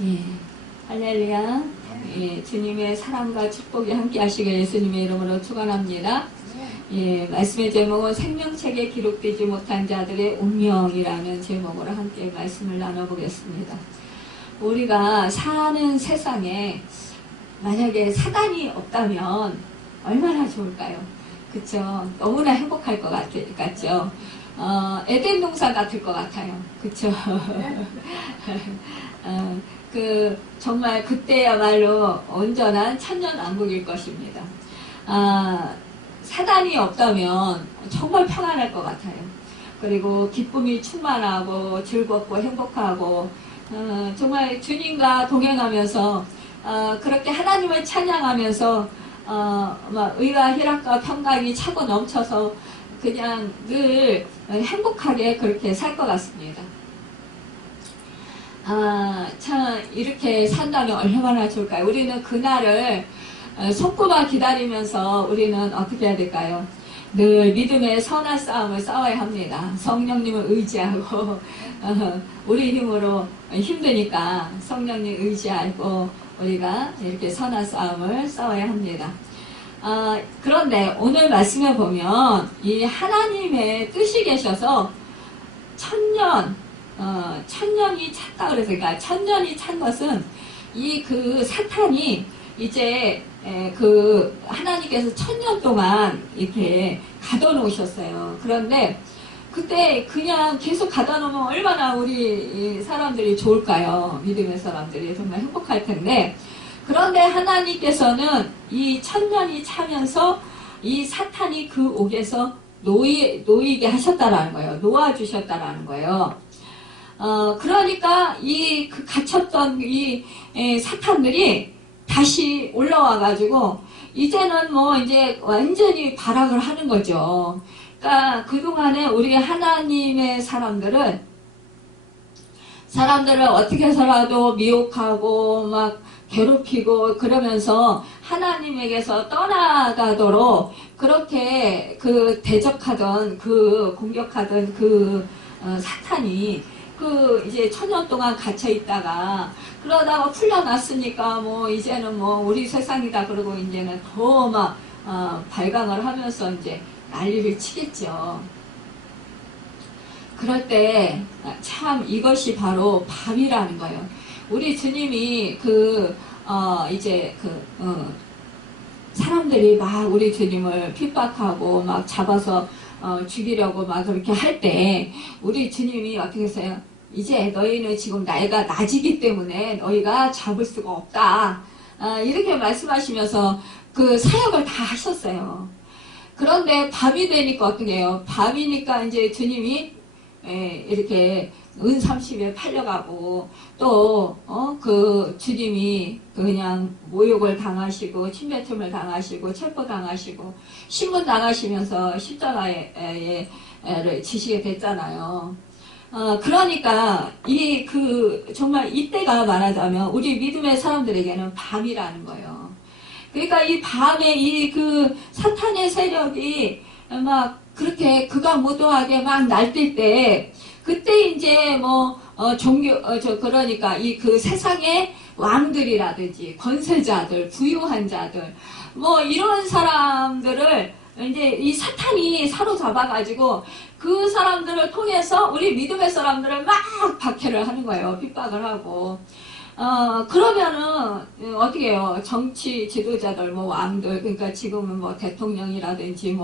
예, 할렐루야. 예, 주님의 사랑과 축복이 함께 하시길 예수님의 이름으로 축원합니다. 예, 말씀의 제목은 생명책에 기록되지 못한 자들의 운명이라는 제목으로 함께 말씀을 나눠보겠습니다. 우리가 사는 세상에 만약에 사단이 없다면 얼마나 좋을까요? 그쵸? 너무나 행복할 것 같죠? 에덴 동산 같을 것 같아요. 그쵸? 정말 그때야말로 온전한 천년왕국일 것입니다. 사단이 없다면 정말 평안할 것 같아요. 그리고 기쁨이 충만하고 즐겁고 행복하고 정말 주님과 동행하면서 그렇게 하나님을 찬양하면서 의와 희락과 평강이 차고 넘쳐서 그냥 늘 행복하게 그렇게 살 것 같습니다. 참 이렇게 산다면 얼마나 좋을까요? 우리는 그날을 손꼽아 기다리면서 우리는 어떻게 해야 될까요? 늘 믿음의 선한 싸움을 싸워야 합니다. 성령님을 의지하고 우리 힘으로 힘드니까 성령님 의지하고 우리가 이렇게 선한 싸움을 싸워야 합니다. 그런데 오늘 말씀에 보면 이 하나님의 뜻이 계셔서 천년이 찼다 그랬으니까 천년이 찬 것은 그 사탄이 이제 하나님께서 천년 동안 이렇게 가둬놓으셨어요. 그런데 그때 그냥 계속 가둬놓으면 얼마나 우리 사람들이 좋을까요? 믿음의 사람들이 정말 행복할 텐데, 그런데 하나님께서는 이 천년이 차면서 이 사탄이 그 옥에서 놓이게 하셨다라는 거예요. 놓아주셨다라는 거예요. 그러니까 갇혔던 사탄들이 다시 올라와가지고, 이제는 이제 완전히 발악을 하는 거죠. 그러니까 그동안에 우리 하나님의 사람들을 어떻게 해서라도 미혹하고 막 괴롭히고 그러면서 하나님에게서 떠나가도록 그렇게 대적하던 공격하던 사탄이 이제 천년 동안 갇혀 있다가 그러다가 풀려났으니까 이제는 우리 세상이다 그러고 이제는 더 막 발광을 하면서 이제 난리를 치겠죠. 그럴 때 참 이것이 바로 밤이라는 거예요. 우리 주님이 사람들이 막 우리 주님을 핍박하고 막 잡아서 죽이려고 막 그렇게 할 때 우리 주님이 어떻게 했어요? 이제 너희는 지금 나이가 낮이기 때문에 너희가 잡을 수가 없다. 이렇게 말씀하시면서 그 사역을 다 하셨어요. 그런데 밤이 되니까 어떻게 해요? 밤이니까 이제 주님이 이렇게 은 30에 팔려가고 또 주님이 그냥 모욕을 당하시고 침뱉음을 당하시고 체포당하시고 신문당하시면서 십자가에 지시게 됐잖아요. 그러니까 정말 이때가 말하자면 우리 믿음의 사람들에게는 밤이라는 거예요. 그러니까 이 밤에 사탄의 세력이 막 그렇게 극악무도하게 막 날뛸 때 그때 이제 그러니까 세상의 왕들이라든지 권세자들, 부유한 자들 이런 사람들을 이제 이 사탄이 사로잡아가지고 그 사람들을 통해서 우리 믿음의 사람들을 막 박해를 하는 거예요. 핍박을 하고. 그러면은 어떻게 해요? 정치 지도자들, 왕들, 그러니까 지금은 대통령이라든지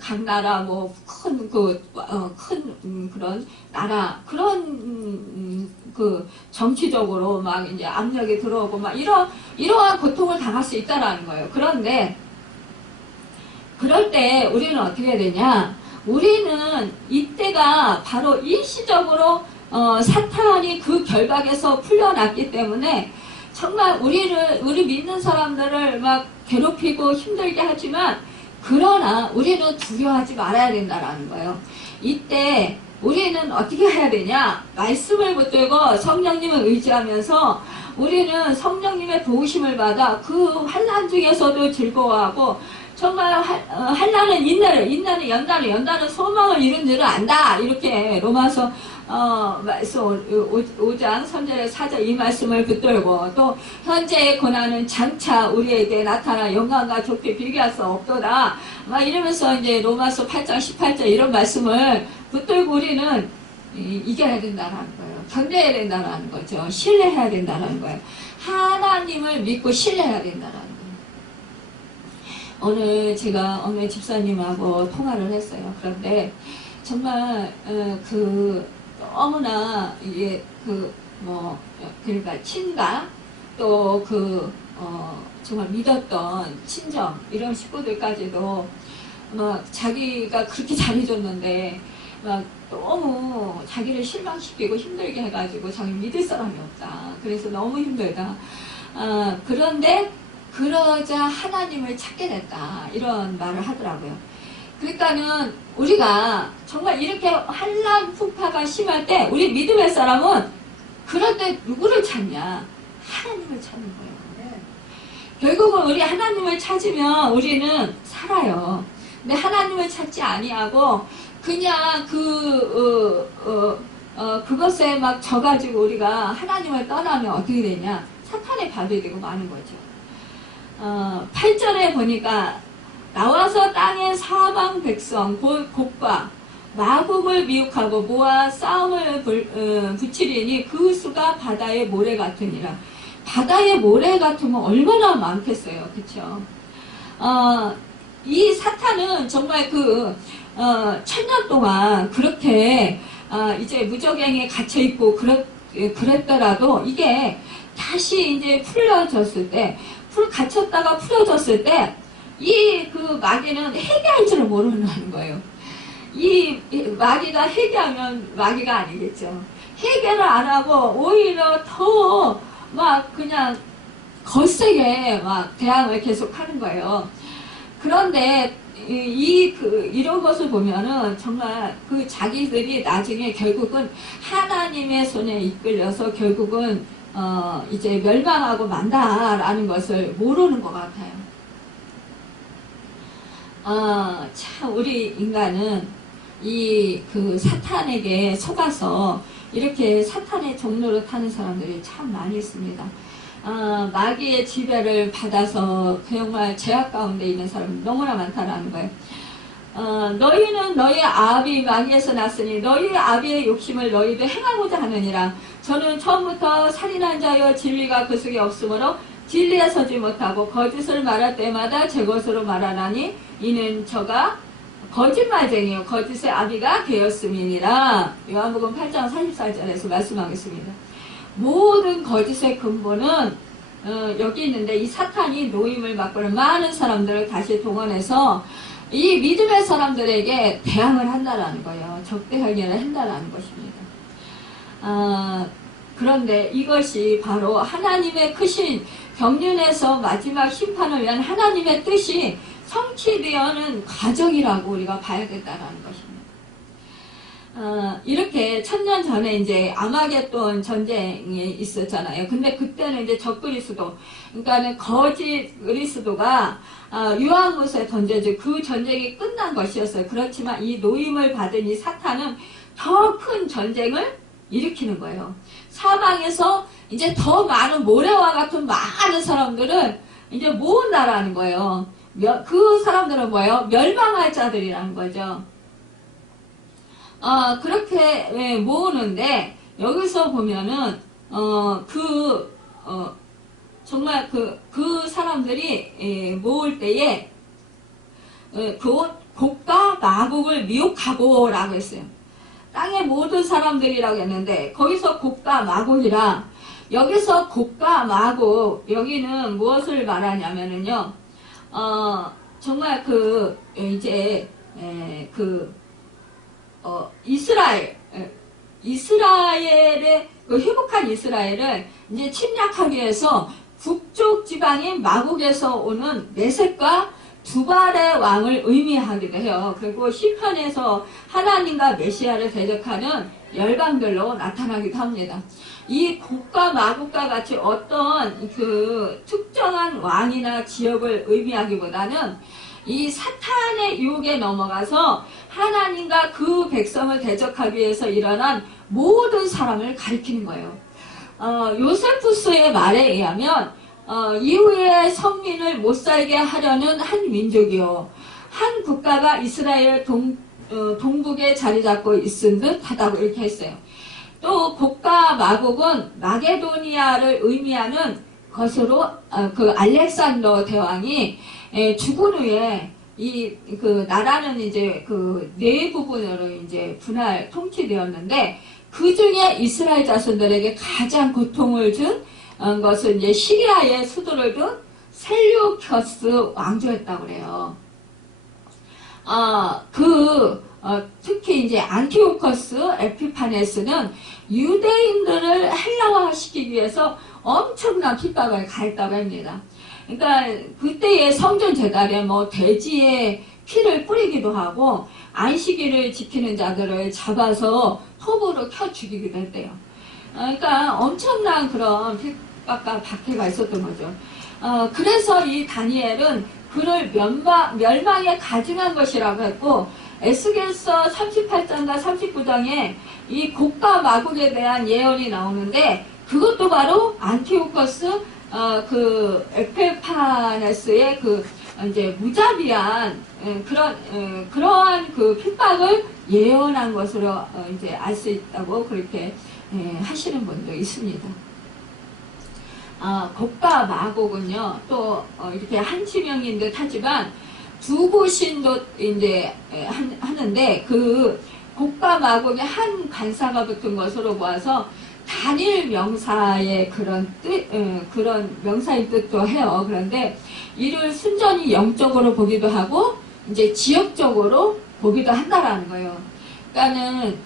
각 나라 큰 그런 나라 그런 정치적으로 막 이제 압력이 들어오고 막 이러한 고통을 당할 수 있다라는 거예요. 그런데 그럴 때 우리는 어떻게 해야 되냐? 우리는 이때가 바로 일시적으로 사탄이 그 결박에서 풀려났기 때문에 정말 우리 믿는 사람들을 막 괴롭히고 힘들게 하지만 그러나 우리는 두려워하지 말아야 된다라는 거예요. 이때 우리는 어떻게 해야 되냐? 말씀을 붙들고 성령님을 의지하면서 우리는 성령님의 도우심을 받아 그 환난 중에서도 즐거워하고 정말 한나는 인나는 연단은 소망을 이룬 줄을 안다. 이렇게 로마서 말씀 5장 3절에 4절 이 말씀을 붙들고 또 현재의 고난은 장차 우리에게 나타나 영광과 좋게 비교할 수 없도다. 막 이러면서 이제 로마서 8장 18절 이런 말씀을 붙들고 우리는 이겨야 된다는 거예요. 견뎌야 된다는 거죠. 신뢰해야 된다는 거예요. 하나님을 믿고 신뢰해야 된다는 거예요. 오늘 제가 어느 집사님하고 통화를 했어요. 그런데 정말 너무나 이게 그러니까 친가 또 정말 믿었던 친정 이런 식구들까지도 막 자기가 그렇게 잘해줬는데 막 너무 자기를 실망시키고 힘들게 해가지고 자기 믿을 사람이 없다. 그래서 너무 힘들다. 그런데 그러자 하나님을 찾게 됐다. 이런 말을 하더라고요. 그러니까는 우리가 정말 이렇게 한란 풍파가 심할 때 우리 믿음의 사람은 그럴 때 누구를 찾냐? 하나님을 찾는 거예요. 결국은 우리 하나님을 찾으면 우리는 살아요. 근데 하나님을 찾지 아니하고 그냥 그것에 막 져가지고 우리가 하나님을 떠나면 어떻게 되냐? 사탄의 밥이 되고 마는 거죠. 8절에 보니까 나와서 땅의 사방 백성 곧과 마국을 미혹하고 모아 싸움을 붙이리니 그 수가 바다의 모래 같으니라. 바다의 모래 같으면 얼마나 많겠어요. 그쵸? 이 사탄은 정말 1000년 동안 그렇게 이제 무적행에 갇혀있고 그랬더라도 이게 다시 이제 풀려졌을 때 갇혔다가 풀어졌을 때 이 마귀는 회개할 줄을 모르는 거예요. 이 마귀가 회개하면 마귀가 아니겠죠. 회개를 안 하고 오히려 더 막 그냥 거세게 막 대항을 계속 하는 거예요. 그런데 이런 것을 보면은 정말 자기들이 나중에 결국은 하나님의 손에 이끌려서 결국은 이제 멸망하고 만다라는 것을 모르는 것 같아요. 참 우리 인간은 사탄에게 속아서 이렇게 사탄의 종로로 타는 사람들이 참 많이 있습니다. 마귀의 지배를 받아서 정말 죄악 가운데 있는 사람이 너무나 많다라는 거예요. 너희는 너희 아비 마귀에서 났으니 너희 아비의 욕심을 너희도 행하고자 하느니라. 저는 처음부터 살인한 자여 진리가 그 속에 없으므로 진리에 서지 못하고 거짓을 말할 때마다 제 것으로 말하나니 이는 저가 거짓말쟁이요 거짓의 아비가 되었음이니라. 요한복음 8장 44절에서 말씀하겠습니다. 모든 거짓의 근본은 여기 있는데 이 사탄이 노임을 맡고는 많은 사람들을 다시 동원해서 이 믿음의 사람들에게 대항을 한다라는 거예요. 적대행위를 한다라는 것입니다. 그런데 이것이 바로 하나님의 크신 경륜에서 마지막 심판을 위한 하나님의 뜻이 성취되어는 과정이라고 우리가 봐야 된다는 것입니다. 이렇게 1000년 전에 이제 아마겟돈 전쟁이 있었잖아요. 근데 그때는 이제 적그리스도, 그러니까는 거짓 그리스도가 유황못에 던져져 그 전쟁이 끝난 것이었어요. 그렇지만 이 노임을 받은 이 사탄은 더 큰 전쟁을 일으키는 거예요. 사방에서 이제 더 많은 모래와 같은 많은 사람들을 이제 모은다라는 거예요. 그 사람들은 뭐예요? 멸망할 자들이라는 거죠. 그렇게 모으는데 여기서 보면은 정말 그 사람들이 모을 때에 곡과 마곡을 미혹하고 라고 했어요. 땅의 모든 사람들이라고 했는데 거기서 곡과 마곡이라, 여기서 곡과 마곡, 여기는 무엇을 말하냐면은요, 정말 이스라엘의 회복한 이스라엘을 이제 침략하기 위해서 북쪽 지방인 마곡에서 오는 메섹과 두발의 왕을 의미하기도 해요. 그리고 시편에서 하나님과 메시아를 대적하는 열방들로 나타나기도 합니다. 이 곡과 마곡과 같이 어떤 특정한 왕이나 지역을 의미하기보다는 이 사탄의 유혹에 넘어가서 하나님과 그 백성을 대적하기 위해서 일어난 모든 사람을 가리키는 거예요. 요세푸스의 말에 의하면 이후에 성민을 못 살게 하려는 한 민족이요, 한 국가가 이스라엘 동북에 자리 잡고 있은 듯 하다고 이렇게 했어요. 또 곡과 마곡은 마게도니아를 의미하는 것으로 그 알렉산더 대왕이 죽은 후에 그 나라는 이제 그 네 부분으로 이제 통치되었는데, 그 중에 이스라엘 자손들에게 가장 고통을 준 것은 이제 시리아의 수도를 둔 셀류커스 왕조였다고 그래요. 특히 이제 안티오커스 에피파네스는 유대인들을 헬라화시키기 위해서 엄청난 핍박을 가했다고 합니다. 그러니까 그때의 성전 제단에 뭐 돼지의 피를 뿌리기도 하고 안식일을 지키는 자들을 잡아서 톱으로 켜 죽이기도 했대요. 그러니까 엄청난 그런 핍박과 박해가 있었던 거죠. 그래서 이 다니엘은 그를 멸망에 가증한 것이라고 했고, 에스겔서 38장과 39장에 이 곡과 마곡에 대한 예언이 나오는데, 그것도 바로 안티오커스 그 에페파네스의 그 이제 무자비한 그러한 그 핍박을 예언한 것으로 이제 알 수 있다고 그렇게 하시는 분도 있습니다. 곡과 마곡은요, 또 이렇게 한 지명인 듯 하지만 두 곳인도 이제 하는데, 그 곡과 마곡에 한 간사가 붙은 것으로 보아서 단일 명사의 그런 그런 명사의 뜻도 해요. 그런데 이를 순전히 영적으로 보기도 하고 이제 지역적으로 보기도 한다라는 거예요. 그러니까는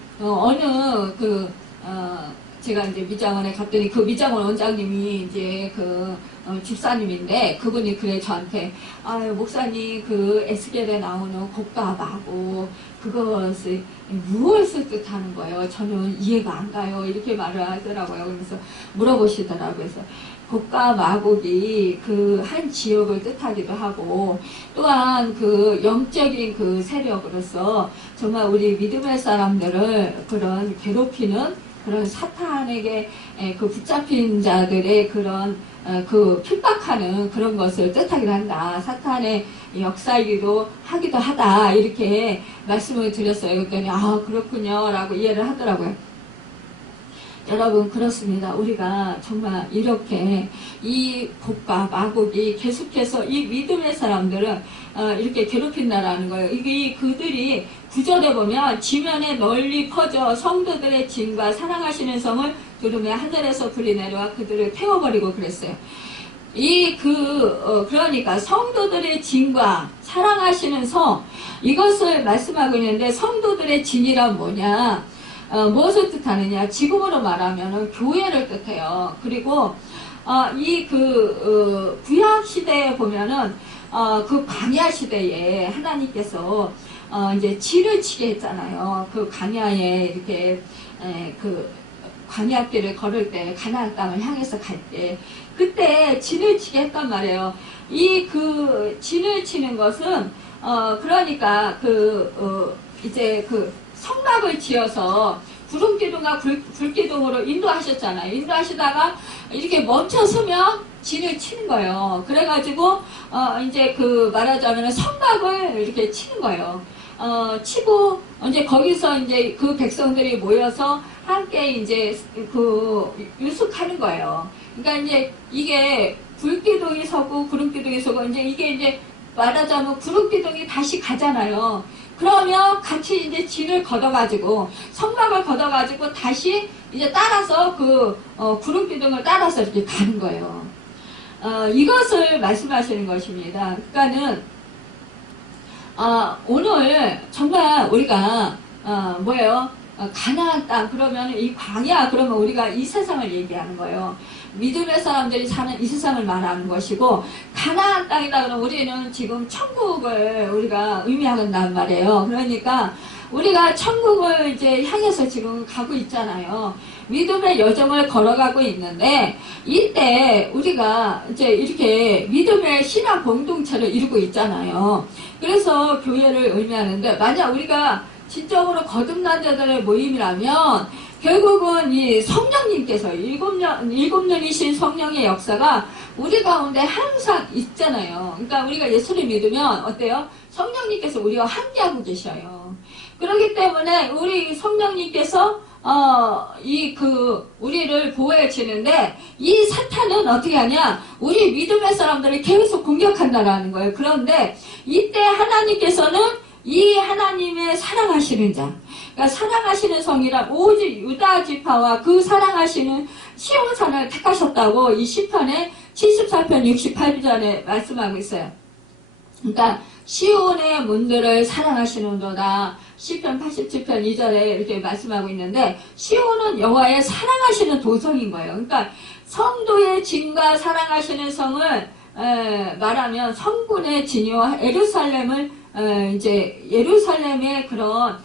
제가 이제 미장원에 갔더니 그 미장원 원장님이 이제 집사님인데, 그분이 그래 저한테 목사님 그 에스겔에 나오는 곡과 마곡 그것을 무엇을 뜻하는 거예요? 저는 이해가 안 가요. 이렇게 말을 하더라고요. 그래서 물어보시더라고요. 그래서 곡과 마곡이 그 한 지역을 뜻하기도 하고, 또한 그 영적인 그 세력으로서 정말 우리 믿음의 사람들을 그런 괴롭히는 그런 사탄에게 그 붙잡힌 자들의 그런 그 핍박하는 그런 것을 뜻하기도 한다. 사탄의 역사이기도 하기도 하다. 이렇게 말씀을 드렸어요. 그랬더니 그렇군요 라고 이해를 하더라고요. 여러분, 그렇습니다. 우리가 정말 이렇게 이 곡과 마곡이 계속해서 이 믿음의 사람들은 이렇게 괴롭힌다라는 거예요. 이게 그들이 구절에 보면 지면에 널리 퍼져 성도들의 진과 사랑하시는 성을 두루매 하늘에서 불이 내려와 그들을 태워버리고 그랬어요. 그러니까 성도들의 진과 사랑하시는 성, 이것을 말씀하고 있는데, 성도들의 진이란 뭐냐? 무엇을 뜻하느냐? 지금으로 말하면 교회를 뜻해요. 그리고 구약 시대에 보면은 그 광야 시대에 하나님께서 이제 진을 치게 했잖아요. 그 광야에 이렇게 그 광야길을 걸을 때, 가나안 땅을 향해서 갈 때, 그때 진을 치게 했단 말이에요. 진을 치는 것은 그러니까 이제 성막을 지어서 구름기둥과 불기둥으로 인도하셨잖아요. 인도하시다가 이렇게 멈춰서면 진을 치는 거예요. 그래가지고 이제 말하자면 성막을 이렇게 치는 거예요. 치고 이제 거기서 이제 그 백성들이 모여서 함께 이제 유숙하는 거예요. 그러니까 이제 이게 불기둥이 서고 구름기둥이 서고 이게 이제 말하자면 구름기둥이 다시 가잖아요. 그러면 같이 이제 진을 걷어가지고 성막을 걷어가지고 다시 이제 따라서 구름기둥을 따라서 이렇게 가는 거예요. 이것을 말씀하시는 것입니다. 그러니까는 오늘 정말 우리가 가나안 땅 그러면 이 광야 그러면 우리가 이 세상을 얘기하는 거예요. 믿음의 사람들이 사는 이 세상을 말하는 것이고, 가나안 땅이다 그러면 우리는 지금 천국을 우리가 의미한단 말이에요. 그러니까 우리가 천국을 이제 향해서 지금 가고 있잖아요. 믿음의 여정을 걸어가고 있는데, 이때 우리가 이제 이렇게 믿음의 신앙 공동체를 이루고 있잖아요. 그래서 교회를 의미하는데, 만약 우리가 진정으로 거듭난 자들의 모임이라면 결국은 이 성령님께서 일곱 년이신 성령의 역사가 우리 가운데 항상 있잖아요. 그러니까 우리가 예수를 믿으면 어때요? 성령님께서 우리와 함께하고 계셔요. 그렇기 때문에 우리 성령님께서 우리를 보호해 주는데, 이 사탄은 어떻게 하냐? 우리 믿음의 사람들을 계속 공격한다라는 거예요. 그런데 이때 하나님께서는 이 하나님의 사랑하시는 자, 그러니까 사랑하시는 성이란 오직 유다 지파와 그 사랑하시는 시온산을 택하셨다고 이 시편에 74편 68절에 말씀하고 있어요. 그러니까 시온의 문들을 사랑하시는도다. 시편 87편 2절에 이렇게 말씀하고 있는데, 시온은 여호와의 사랑하시는 도성인 거예요. 그러니까 성도의 진과 사랑하시는 성을 말하면 성군의 진이와 예루살렘의 그런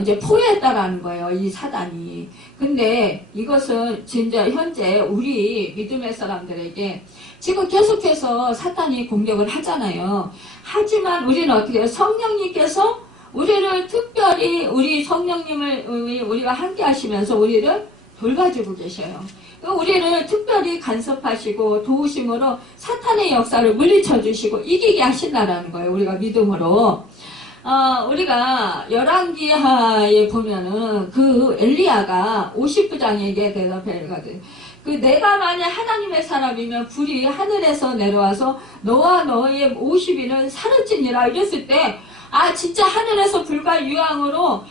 이제 포위했다라는 거예요, 이 사단이. 근데 이것은 진짜 현재 우리 믿음의 사람들에게 지금 계속해서 사탄이 공격을 하잖아요. 하지만 우리는 어떻게 해요? 성령님께서 우리를 특별히 우리 성령님을 우리와 함께 하시면서 우리를 돌봐주고 계셔요. 우리를 특별히 간섭하시고 도우심으로 사탄의 역사를 물리쳐 주시고 이기게 하신다라는 거예요. 우리가 믿음으로. 우리가 열왕기하에 보면은 그 엘리야가 50부장에게 대답해가지고, 내가 만약 하나님의 사람이면 불이 하늘에서 내려와서 너와 너의 50인은 사라지니라 이랬을 때, 진짜 하늘에서 불과 유황으로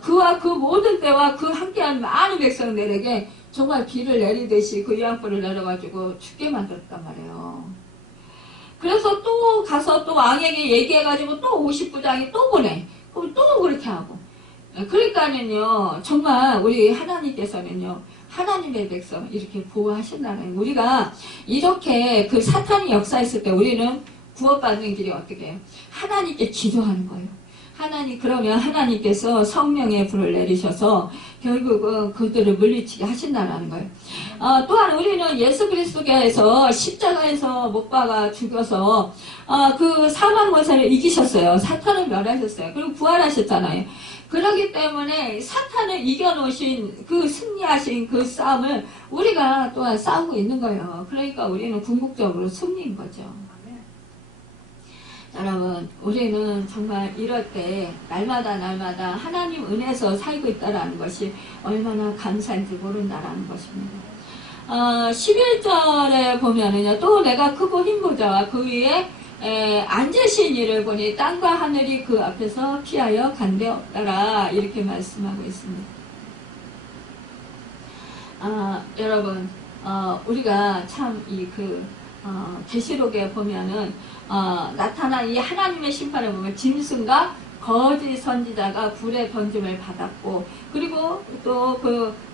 그와 그 모든 때와 그 함께한 많은 백성들에게 정말 비를 내리듯이 그 유황불을 내려가지고 죽게 만들었단 말이에요. 그래서 또 가서 또 왕에게 얘기해가지고 또 50부장이 또 보내. 그럼 또 그렇게 하고. 그러니까는요, 정말 우리 하나님께서는요, 하나님의 백성 이렇게 보호하신다는 거예요. 우리가 이렇게 그 사탄이 역사했을 때 우리는 구원받는 길이 어떻게 해요? 하나님께 기도하는 거예요. 그러면 하나님께서 성령의 불을 내리셔서 결국은 그들을 물리치게 하신다는 거예요. 또한 우리는 예수 그리스도께서 십자가에서 못 박아 죽여서 그 사망 권세를 이기셨어요. 사탄을 멸하셨어요. 그리고 부활하셨잖아요. 그렇기 때문에 사탄을 이겨놓으신 승리하신 그 싸움을 우리가 또한 싸우고 있는 거예요. 그러니까 우리는 궁극적으로 승리인 거죠. 여러분, 우리는 정말 이럴 때 날마다 하나님 은혜에서 살고 있다는 것이 얼마나 감사한지 모른다라는 것입니다. 11절에 보면은요, 또 내가 크고 흰 보좌와 그 위에 앉으신 이를 보니 땅과 하늘이 그 앞에서 피하여 간되었더라 이렇게 말씀하고 있습니다. 여러분, 우리가 참 계시록에 보면은 나타난 이 하나님의 심판을 보면 짐승과 거짓 선지자가 불에 던짐을 받았고, 그리고 또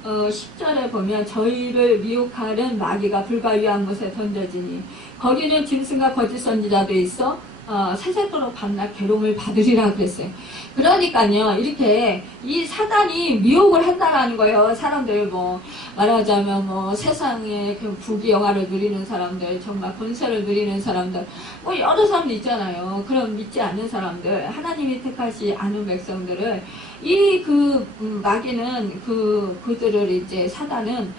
10절에 보면 저희를 미혹하는 마귀가 불과 위한 곳에 던져지니 거기는 짐승과 거짓 선지자도 있어 세세토록 밤낮 괴로움을 받으리라 그랬어요. 그러니까요, 이렇게 이 사단이 미혹을 한다라는 거예요. 사람들 말하자면 세상에 그 부귀영화를 누리는 사람들, 정말 권세를 누리는 사람들, 여러 사람들 있잖아요. 그럼 믿지 않는 사람들, 하나님이 택하시 않은 백성들을 마귀는 그들을 이제 사단은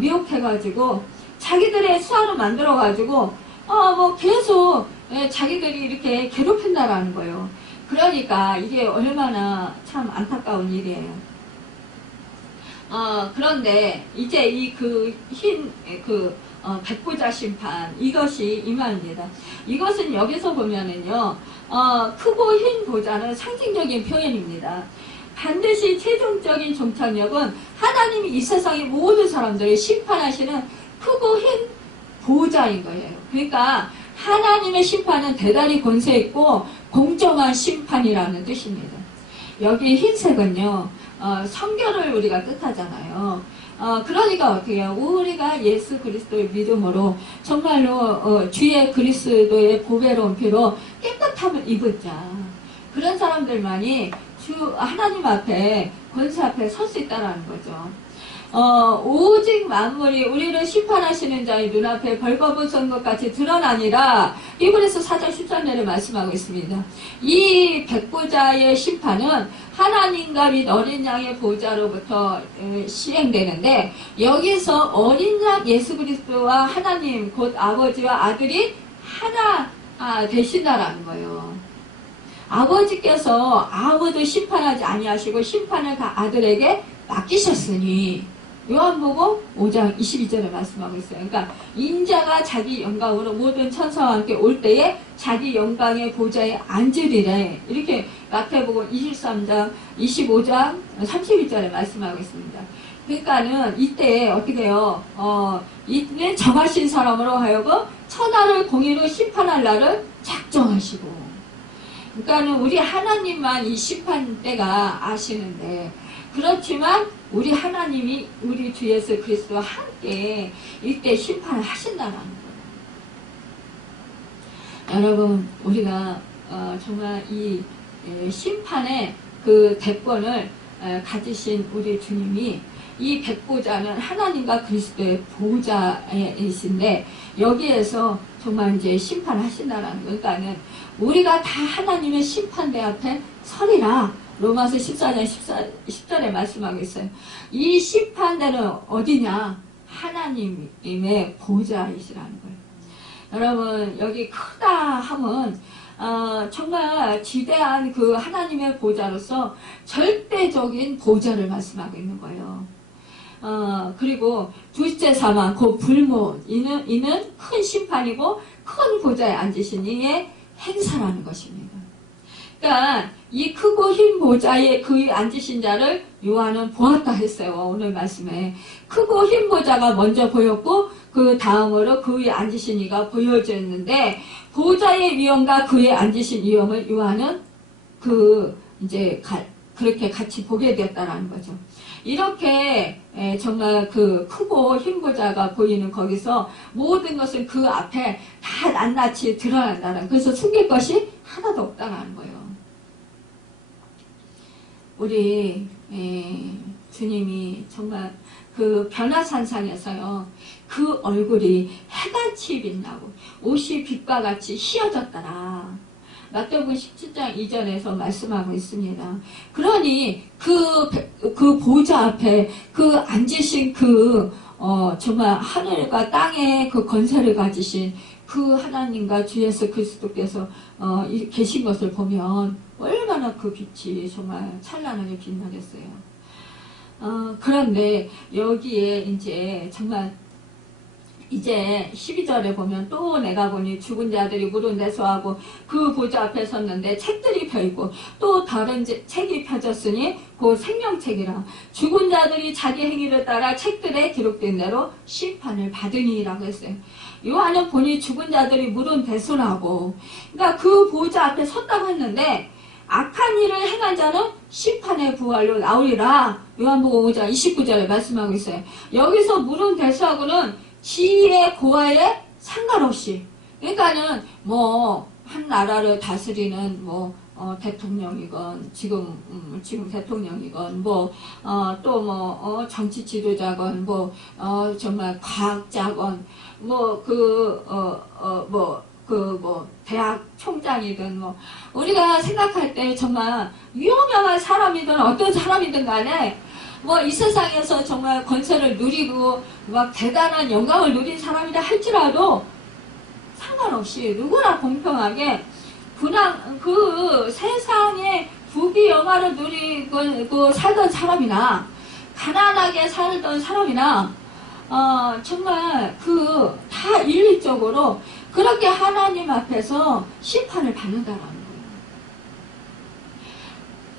미혹해가지고 자기들의 수하로 만들어가지고 계속 자기들이 이렇게 괴롭힌다라는 거예요. 그러니까 이게 얼마나 참 안타까운 일이에요. 그런데 이제 백보자 심판 이것이 임합니다. 이것은 여기서 보면은요, 크고 흰 보좌는 상징적인 표현입니다. 반드시 최종적인 종착역은 하나님이 이 세상의 모든 사람들을 심판하시는 크고 흰 보좌인 거예요. 그러니까 하나님의 심판은 대단히 권세 있고 공정한 심판이라는 뜻입니다. 여기 흰색은요, 성결을 우리가 뜻하잖아요. 그러니까 어떻게 해요? 우리가 예수 그리스도의 믿음으로 정말로 주의 그리스도의 보배로운 피로 깨끗함을 입었자, 그런 사람들만이 하나님 앞에 권세 앞에 설 수 있다는 거죠. 오직 만물이 우리를 심판하시는 자의 눈앞에 벌거벗은 것 같이 드러나니라. 히브리서 4장 13절에 말씀하고 있습니다. 이 백보자의 심판은 하나님과 및 어린 양의 보좌로부터 시행되는데, 여기서 어린 양 예수 그리스도와 하나님 곧 아버지와 아들이 하나 되신다라는 거예요. 아버지께서 아무도 심판하지 아니하시고 심판을 다 아들에게 맡기셨으니, 요한복음 5장 22절에 말씀하고 있어요. 그러니까 인자가 자기 영광으로 모든 천사와 함께 올 때에 자기 영광의 보좌에 앉으리래. 이렇게 마태복음 23장 25장 31절에 말씀하고 있습니다. 그러니까는 이때 어떻게 해요? 이때 정하신 사람으로 하여금 천하를 공의로 심판할 날을 작정하시고, 그러니까는 우리 하나님만 이 심판 때가 아시는데, 그렇지만 우리 하나님이 우리 주 예수 그리스도와 함께 이때 심판을 하신다는 거예요. 여러분, 우리가 정말 이 심판의 그 대권을 가지신 우리 주님이, 이 백보자는 하나님과 그리스도의 보좌이신데, 여기에서 정말 이제 심판하신다는 거. 그러니까는 우리가 다 하나님의 심판대 앞에 서리라. 로마서 14장 10절에 말씀하고 있어요. 이 심판대는 어디냐? 하나님의 보좌이시라는 거예요. 여러분, 여기 크다 함은 정말 지대한 그 하나님의 보좌로서 절대적인 보좌를 말씀하고 있는 거예요. 그리고 둘째 사망, 곧 불못, 이는 큰 심판이고 큰 보좌에 앉으신 이의 행사라는 것입니다. 그러니까 이 크고 흰 보좌에 그 앉으신 자를 요한은 보았다 했어요. 오늘 말씀에 크고 흰 보좌가 먼저 보였고, 그 다음으로 그 위에 앉으신 이가 보여졌는데, 보좌의 위엄과 그에 앉으신 위엄을 요한은 그렇게 같이 보게 되었다라는 거죠. 이렇게 정말 그 크고 흰 보좌가 보이는 거기서 모든 것은 그 앞에 다 낱낱이 드러난다는, 그래서 숨길 것이 하나도 없다는 거예요. 우리 주님이 정말 그 변화산상에서요, 그 얼굴이 해같이 빛나고 옷이 빛과 같이 휘어졌더라. 마태복음 17장 2절에서 말씀하고 있습니다. 그러니 그 보좌 앞에 그 앉으신 정말 하늘과 땅의 그 권세를 가지신 그 하나님과 주 예수 그리스도께서 계신 것을 보면 얼마나 그 빛이 정말 찬란하게 빛나겠어요. 그런데 여기에 이제 정말 이제 12절에 보면, 또 내가 보니 죽은 자들이 물은 내소하고 그 보좌 앞에 섰는데 책들이 펴있고 또 다른 책이 펴졌으니 그 생명책이라. 죽은 자들이 자기 행위를 따라 책들에 기록된 대로 심판을 받으니라고 했어요. 요한은 보니 죽은 자들이 물은 대소라고, 그러니까 그 보좌 앞에 섰다고 했는데, 악한 일을 행한 자는 심판의 부활로 나오리라. 요한복음 5장 29절에 말씀하고 있어요. 여기서 물은 대소하고는 지혜 고하에 상관없이, 그러니까는 한 나라를 다스리는 대통령이건 지금 대통령이건 정치 지도자건 정말 과학자건 대학 총장이든 우리가 생각할 때 정말 유명한 사람이든 어떤 사람이든 간에 이 세상에서 정말 권세를 누리고 막 대단한 영광을 누린 사람이라 할지라도 상관없이 누구나 공평하게 그냥 그 세상의 부귀 영화를 누리고 살던 사람이나 가난하게 살던 사람이나 정말 다 일률적으로 그렇게 하나님 앞에서 심판을 받는다라는 거예요.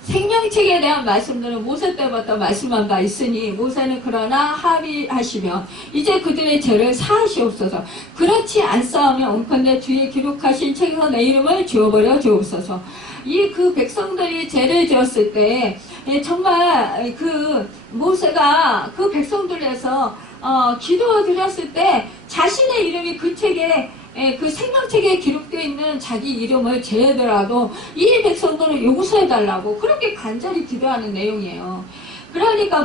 생명책에 대한 말씀들은 모세 때부터 말씀한 바 있으니, 모세는 그러나 합의하시며 이제 그들의 죄를 사하시옵소서. 그렇지 않사오며 온컨대 주의 기록하신 책에서 내 이름을 지워버려 주옵소서. 그 백성들이 죄를 지었을 때 정말 모세가 그 백성들에서 기도드렸을 때 자신의 이름이 그 책에 그 생명책에 기록되어 있는 자기 이름을 제외더라도 이 백성들을 용서해달라고 그렇게 간절히 기도하는 내용이에요. 그러니까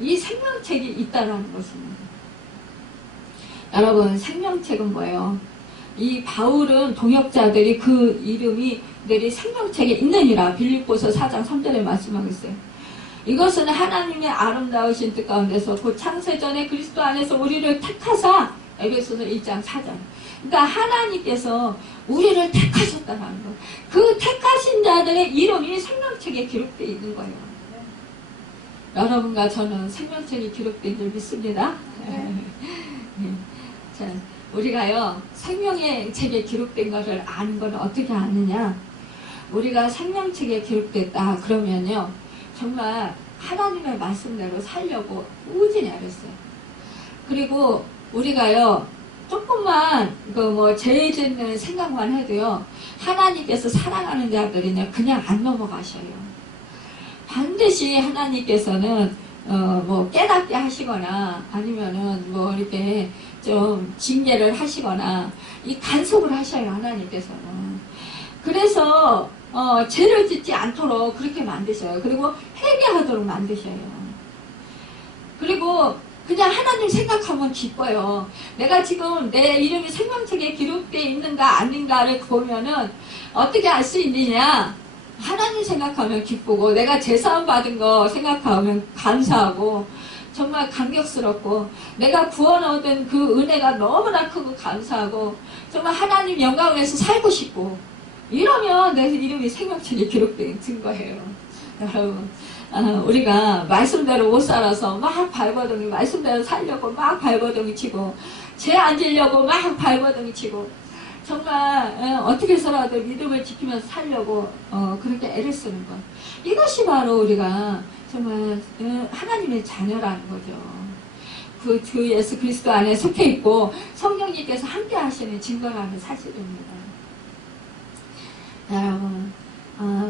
이 생명책이 있다는 것입니다. 여러분, 생명책은 뭐예요? 이 바울은 동역자들이 그 이름이 내리 생명책에 있느니라 빌립보서 4장 3절에 말씀하고 있어요. 이것은 하나님의 아름다우신 뜻 가운데서 곧 창세전에 그리스도 안에서 우리를 택하사, 에베소서 1장 4절. 그러니까 하나님께서 우리를 택하셨다는 거. 그 택하신 자들의 이름이 생명책에 기록되어 있는 거예요. 여러분과 저는 생명책이 기록된 줄 믿습니다. 자, 우리가요, 생명의 책에 기록된 것을 아는 건 어떻게 아느냐? 우리가 생명책에 기록됐다 그러면요, 정말 하나님의 말씀대로 살려고 꾸준히 하랬어요. 그리고 우리가요, 조금만 죄 짓는 생각만 해도요, 하나님께서 사랑하는 자들이냐 그냥 안 넘어가셔요. 반드시 하나님께서는 깨닫게 하시거나 아니면은 이렇게 좀 징계를 하시거나 이 간섭을 하셔요, 하나님께서는. 그래서 죄를 짓지 않도록 그렇게 만드셔요. 그리고 회개하도록 만드셔요. 그리고 그냥 하나님 생각하면 기뻐요. 내가 지금 내 이름이 생명책에 기록되어 있는가 아닌가를 보면은 어떻게 알 수 있느냐? 하나님 생각하면 기쁘고, 내가 제사함 받은 거 생각하면 감사하고, 정말 감격스럽고, 내가 구원 얻은 그 은혜가 너무나 크고 감사하고, 정말 하나님 영광을 위해서 살고 싶고, 이러면 내 이름이 생명책에 기록된 증거예요. 여러분, 우리가 말씀대로 못 살아서 막 발버둥이, 말씀대로 살려고 막 발버둥이 치고, 죄 안 지려고 막 발버둥이 치고, 정말 어떻게 해서라도 믿음을 지키면서 살려고 그렇게 애를 쓰는 것. 이것이 바로 우리가 정말 하나님의 자녀라는 거죠. 그 예수 그리스도 안에 속해 있고 성령님께서 함께 하시는 증거라는 사실입니다. 여러분,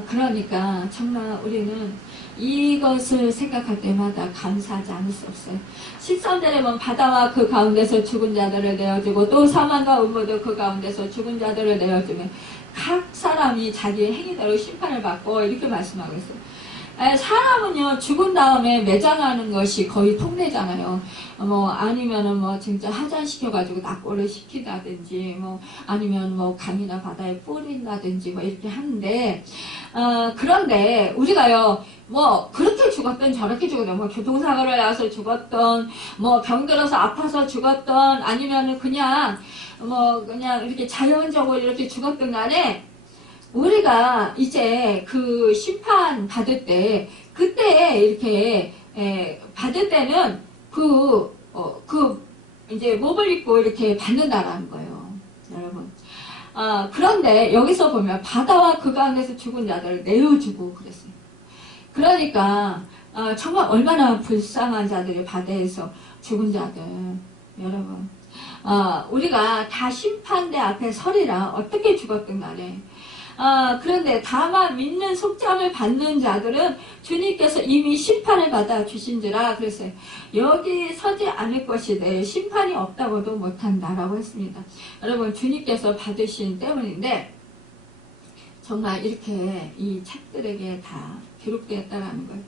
그러니까 정말 우리는 이것을 생각할 때마다 감사하지 않을 수 없어요. 13절에 보면 바다와 그 가운데서 죽은 자들을 내어주고 또 사망과 음모도 그 가운데서 죽은 자들을 내어주면 각 사람이 자기의 행위대로 심판을 받고 이렇게 말씀하고 있어요. 사람은요, 죽은 다음에 매장하는 것이 거의 통례잖아요. 아니면은 진짜 하자시켜가지고 낙골을 시키다든지, 아니면 강이나 바다에 뿌린다든지, 이렇게 하는데, 그런데 우리가요, 그렇게 죽었던 저렇게 죽었던, 교통사고를 나서 죽었던, 병들어서 아파서 죽었던, 아니면은 그냥 이렇게 자연적으로 이렇게 죽었던 간에, 우리가 이제 그 심판 받을 때, 그때 이렇게, 받을 때는 이제 몸을 입고 이렇게 받는다라는 거예요. 여러분. 그런데 여기서 보면 바다와 그 가운데서 죽은 자들을 내어주고 그랬어요. 그러니까, 정말 얼마나 불쌍한 자들이 바다에서 죽은 자들. 여러분. 우리가 다 심판대 앞에 서리라 어떻게 죽었든 간에. 그런데 다만 믿는 속죄함을 받는 자들은 주님께서 이미 심판을 받아 주신지라 그랬어요. 여기 서지 않을 것이되 심판이 없다고도 못한다라고 했습니다. 여러분, 주님께서 받으신 때문인데 정말 이렇게 이 책들에게 다 기록되었다라는 거예요.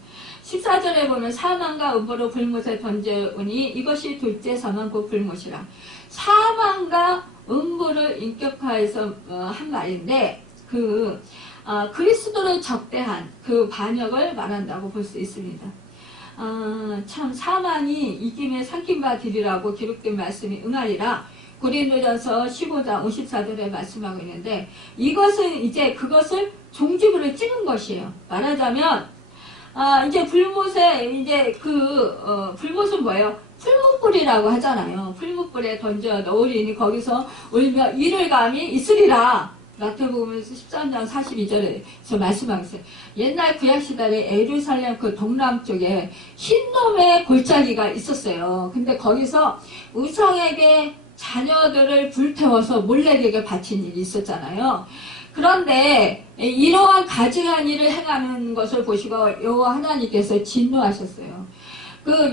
14절에 보면 사망과 음부로 불못에 던져오니 이것이 둘째 사망 곧 불못이라. 사망과 음부를 인격화해서 한 말인데 그리스도를 적대한 그 반역을 말한다고 볼 수 있습니다. 참 사망이 이김에 삼킴바 되리라고 기록된 말씀이 응하리라 고린도전서 15장 54절에 말씀하고 있는데, 이것은 이제 그것을 종지부를 찍은 것이에요. 말하자면 이제 불못에 이제 불못은 뭐예요? 풀무불이라고 하잖아요. 풀무불에 던져 넣으리니 거기서 울며 이를 감이 있으리라. 마태복음에서 13장 42절에서 말씀하고 있어요. 옛날 구약시대에 예루살렘 그 동남쪽에 흰놈의 골짜기가 있었어요. 근데 거기서 우상에게 자녀들을 불태워서 몰래에게 바친 일이 있었잖아요. 그런데 이러한 가증한 일을 행하는 것을 보시고 여호와 하나님께서 진노하셨어요.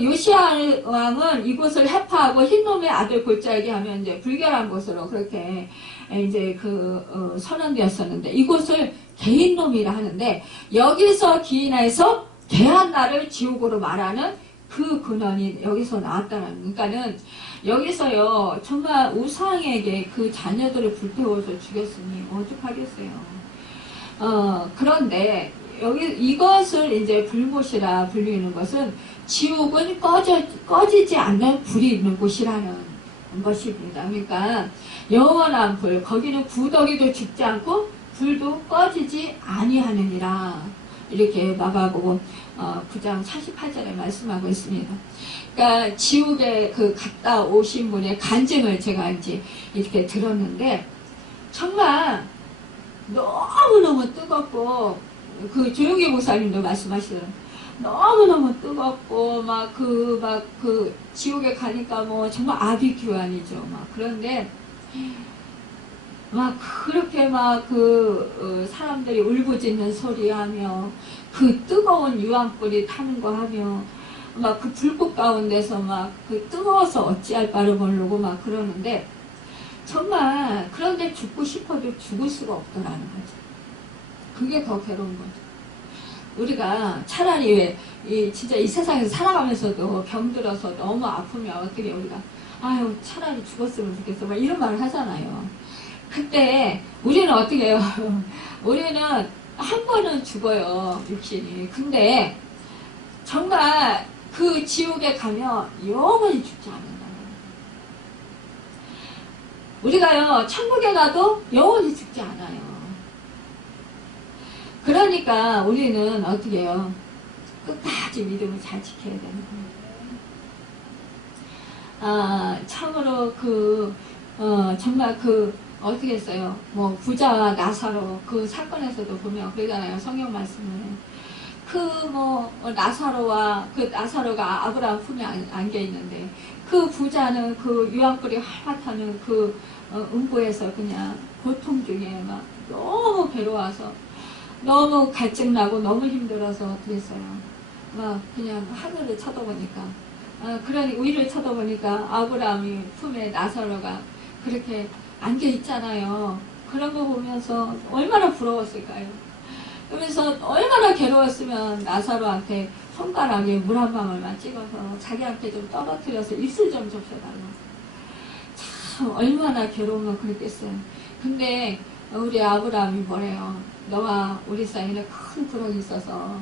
요시야 왕은 이곳을 해파하고 흰놈의 아들 골짜기 하면 이제 불결한 곳으로 그렇게 이제 선언되었었는데, 이곳을 개인놈이라 하는데, 여기서 기인해서 개한나를 지옥으로 말하는 그 근원이 여기서 나왔다는, 그러니까는 여기서요 정말 우상에게 그 자녀들을 불태워서 죽였으니 어떡하겠어요. 그런데 여기 이것을 이제 불못이라 불리는 것은 지옥은 꺼지지 않는 불이 있는 곳이라는 것입니다. 그러니까 영원한 불, 거기는 구더기도 죽지 않고 불도 꺼지지 아니하느니라, 이렇게 마가복음 9장 48절에 말씀하고 있습니다. 그러니까 지옥에 그 갔다 오신 분의 간증을 제가 이제 이렇게 들었는데, 정말 너무너무 뜨겁고, 그 조용기 목사님도 말씀하시더라고요. 너무너무 뜨겁고, 그 지옥에 가니까 뭐 정말 아비규환이죠. 그런데, 그렇게 사람들이 울부짖는 소리 하며, 그 뜨거운 유황불이 타는 거 하며, 그 불꽃 가운데서 그 뜨거워서 어찌할 바를 모르고 그러는데, 정말, 그런데 죽고 싶어도 죽을 수가 없더라는 거죠. 그게 더 괴로운 거죠. 우리가 차라리 진짜 이 세상에서 살아가면서도 병들어서 너무 아프면 어떻게 우리가, 아유, 차라리 죽었으면 좋겠어. 이런 말을 하잖아요. 그때 우리는 어떻게 해요? 우리는 한 번은 죽어요, 육신이. 근데 정말 그 지옥에 가면 영원히 죽지 않는다. 우리가요, 천국에 가도 영원히 죽지 않아요. 그러니까 우리는 어떻게 해요? 끝까지 믿음을 잘 지켜야 되는 거예요. 참으로 정말 어떻게 했어요? 부자와 나사로 그 사건에서도 보면 그러잖아요. 성경 말씀을. 나사로가 아브라함 품에 안겨 있는데, 그 부자는 그 유황불이 활활타는 음부에서 그냥 고통 중에 너무 괴로워서, 너무 갈증나고 너무 힘들어서 어떻게 했어요? 그냥 하늘을 쳐다보니까, 그러니 위를 쳐다보니까 아브라함이 품에 나사로가 그렇게 안겨 있잖아요. 그런 거 보면서 얼마나 부러웠을까요? 그러면서 얼마나 괴로웠으면 나사로한테 손가락에 물 한 방울만 찍어서 자기한테 좀 떨어뜨려서 입술 좀 접셔달라. 참 얼마나 괴로우면 그랬겠어요. 근데 우리 아브라함이 뭐래요? 너와 우리 사이에 큰 부러움이 있어서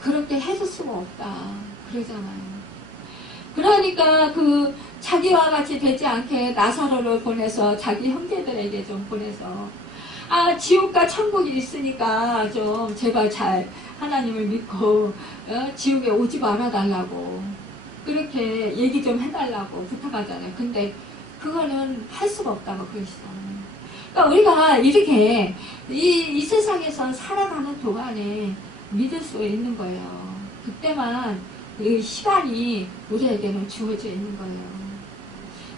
그렇게 해줄 수가 없다 그러잖아요. 그러니까 자기와 같이 되지 않게 나사로를 보내서 자기 형제들에게 좀 보내서, 지옥과 천국이 있으니까 좀 제발 잘 하나님을 믿고 지옥에 오지 말아달라고 그렇게 얘기 좀 해달라고 부탁하잖아요. 근데 그거는 할 수가 없다고 그러시잖아요. 그러니까 우리가 이렇게 이 세상에서 살아가는 동안에 믿을 수 있는 거예요. 그때만 그 시간이 우리에게는 주어져 있는 거예요.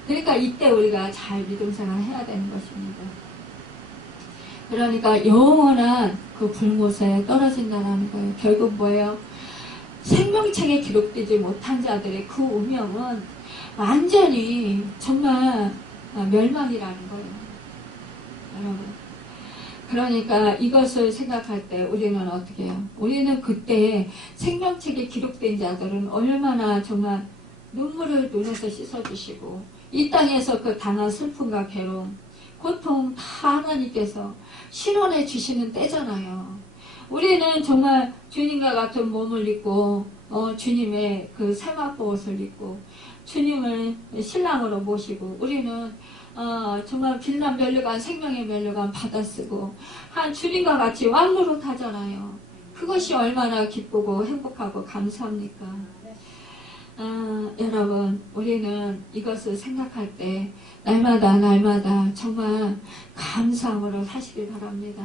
그러니까 이때 우리가 잘 믿음 생활을 해야 되는 것입니다. 그러니까 영원한 그 불못에 떨어진다는 거예요. 결국 뭐예요? 생명책에 기록되지 못한 자들의 그 운명은 완전히 정말 멸망이라는 거예요. 여러분. 그러니까 이것을 생각할 때 우리는 어떻게 해요? 우리는 그때 생명책에 기록된 자들은 얼마나 정말 눈물을 눈에서 씻어주시고, 이 땅에서 그 당한 슬픔과 괴로움, 고통 다 하나님께서 실현해 주시는 때잖아요. 우리는 정말 주님과 같은 몸을 입고 주님의 그 세마포옷을 입고 주님을 신랑으로 모시고, 우리는 정말 빛난 면류관, 생명의 면류관 받아쓰고 한 주님과 같이 왕노릇 하잖아요. 그것이 얼마나 기쁘고 행복하고 감사합니까? 여러분, 우리는 이것을 생각할 때 날마다 정말 감사함으로 사시길 바랍니다.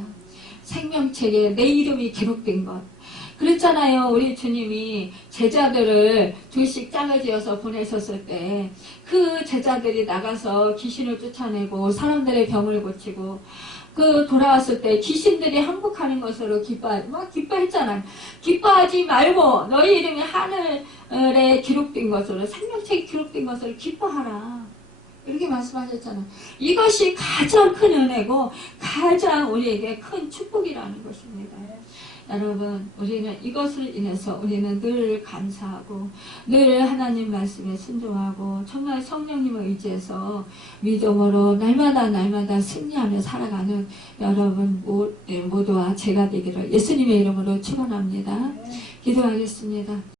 생명책에 내 이름이 기록된 것. 그랬잖아요. 우리 주님이 제자들을 둘씩 짝을 지어서 보내셨을 때 그 제자들이 나가서 귀신을 쫓아내고 사람들의 병을 고치고 돌아왔을 때 귀신들이 항복하는 것으로 기뻐했잖아요. 기뻐하지 말고 너희 이름이 하늘에 기록된 것으로, 생명책에 기록된 것으로 기뻐하라. 이렇게 말씀하셨잖아요. 이것이 가장 큰 은혜고 가장 우리에게 큰 축복이라는 것입니다. 여러분, 우리는 이것을 인해서 우리는 늘 감사하고 늘 하나님 말씀에 순종하고 정말 성령님을 의지해서 믿음으로 날마다 승리하며 살아가는 여러분 모두와 제가 되기를 예수님의 이름으로 축원합니다. 기도하겠습니다.